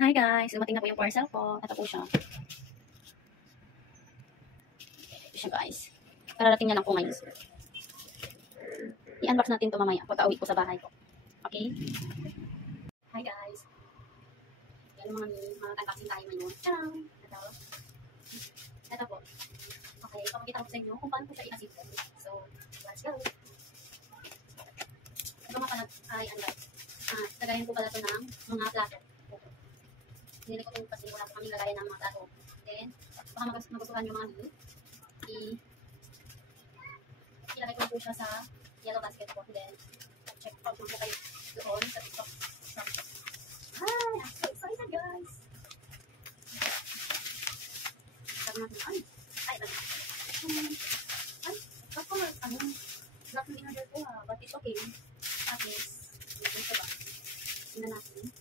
Hi guys! Dumating na po yung parcel ko. Ito po siya. Ito siya guys. Kararating na lang po ngayon. I-unbox natin ito mamaya pagka-uwi ko sa bahay ko. Okay? Hi guys! Yan mga unboxing tayo ngayon. Tcharam! Ito po. Okay, papakita ko sa inyo kung paano po siya i-assemble. So, let's go! Ito mga pala ay unbox. Lagayan po pala ito ng mga plato. Hindi ko po kasi wala po kami lagayan ng mga plato. Then, baka magustuhan yung mga nito. Ilagay ko po siya sa yellow basket po. Then, check out mo po kayo doon sa TikTok. Hi! I'm so excited guys! Sabi natin, ay, baka black na in-order ko ha, but it's okay. At least, ito ba? Tingnan natin.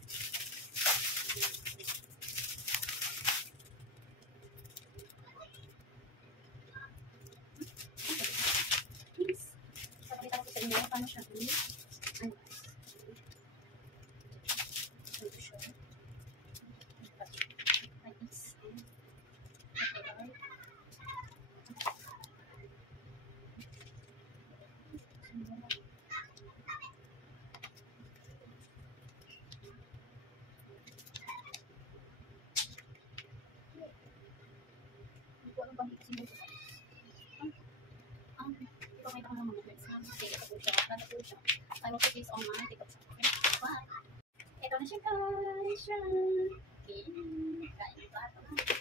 Paano siya ano ito siya ipakita ko naman ito po siya. I will put this on my TikTok. Bye! Ito na siya guys! Okay. Kain ba ito?